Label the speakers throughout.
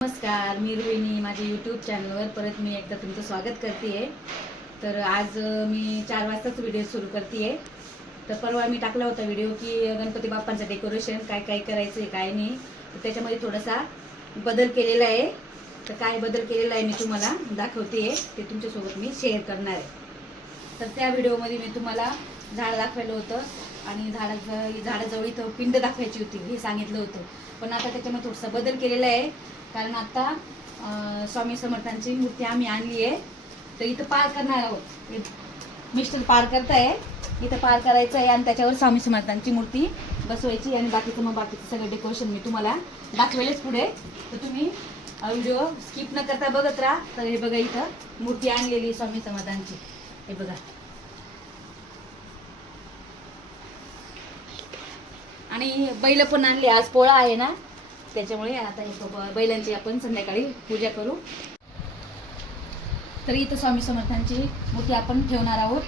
Speaker 1: नमस्कार मी रोहिणी माझ्या यूट्यूब चॅनलवर परत मी एकदा तुमचं स्वागत करते तर आज मी चार वाजताच व्हिडिओ सुरू करते तर परवा मी टाकला होता व्हिडिओ की गणपती बाप्पांचं डेकोरेशन काय काय करायचं आहे काय नाही. तर त्याच्यामध्ये थोडासा बदल केलेला आहे. तर काय बदल केलेला आहे मी तुम्हाला दाखवते ते तुमच्यासोबत मी शेअर करणार आहे. तर त्या व्हिडिओमध्ये मी तुम्हाला झाड दाखवलं होतं आणि झाडाचं झाडाजवळ इथं पिंड दाखवायची होती हे सांगितलं होतं. पण आता त्याच्यामध्ये थोडासा बदल केलेला आहे. कारण आता स्वामी समर्थांची मूर्ती आम्ही आणली आहे. तर इथं पार करणार आहोत. मिस्टर पार करताय. इथं पार करायचं आहे आणि त्याच्यावर स्वामी समर्थांची मूर्ती बसवायची आणि बाकीचं मग बाकीचं सगळं डेकोरेशन मी तुम्हाला दाखवेलच पुढे. तर तुम्ही व्हिडिओ स्किप न करता बघत राहा. तर हे बघा इथं मूर्ती आणलेली आहे स्वामी समर्थांची. हे बघा. आणि बैल पण आणली. आज पोळा आहे ना? त्याच्यामुळे आता हे बैलांची आपण संध्याकाळी पूजा करू. तर इथं स्वामी समर्थांची मूर्ती आपण ठेवणार आहोत.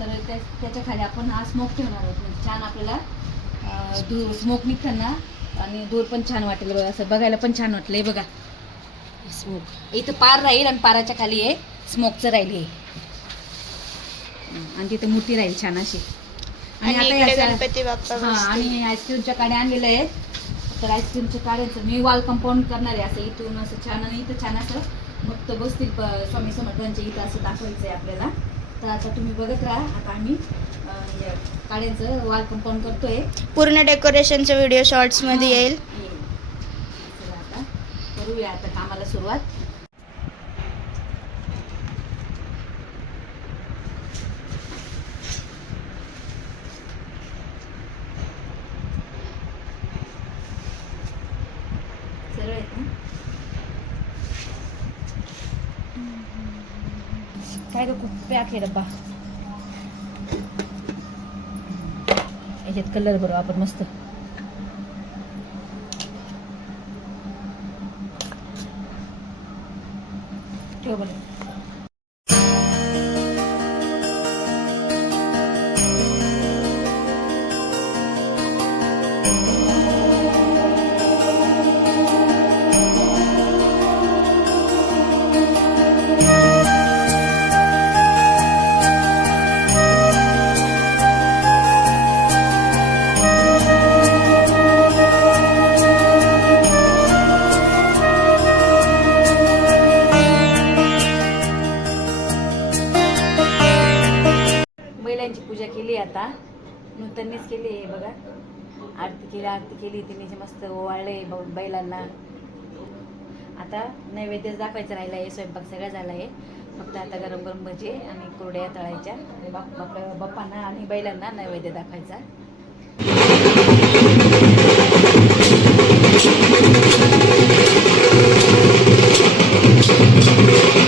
Speaker 1: तर त्या त्याच्याखाली आपण हा स्मोक ठेवणार आहोत. म्हणजे छान आपल्याला धूर स्मोक निघताना आणि धूर पण छान वाटेल बघा. असं बघायला पण छान वाटलंय बघा. स्मोक इथं पार राहील आणि पाराच्या खाली आहे स्मोकचं राहील हे. हं, आणि तिथं मूर्ती राहील छान अशी.
Speaker 2: आणि
Speaker 1: हा
Speaker 2: बसतील.
Speaker 1: आणि आईस्क्रीमच्या काड्या आणलेल्या आहेत. तर आईस्क्रीमच्या काड्यांचं मी वॉल कंपाऊंड करणार आहे असं इथून असं छान आणि इथं छान असं मग तो बसतील प- स्वामी समर्थांच्या इथं असं दाखवायचं आहे आपल्याला. तर आता तुम्ही बघत राहा आता आम्ही काड्यांचं वॉल कंपाऊंड करतोय.
Speaker 2: पूर्ण डेकोरेशनचा व्हिडिओ शॉर्ट्समध्ये येईल.
Speaker 1: आता करूया आता कामाला सुरुवात सरळ आहेत ना काय ग खूप पॅक आहे डब्बा याच्यात कलर बरोबर आपण मस्त. ठेव बरं. सगळ्यांची पूजा केली आता. नूतननीच केली आहे बघा. आरती केली आरती केली. तिने जे मस्त ओवाळले बैलांना. आता नैवेद्यच दाखवायचा राहिला आहे स्वयंपाक सगळा झाला आहे फक्त आता गरम गरम भजे आणि कुरड्या तळायच्या. बाप बाप बाप्पांना आणि बैलांना नैवेद्य दाखवायचा. Thank you.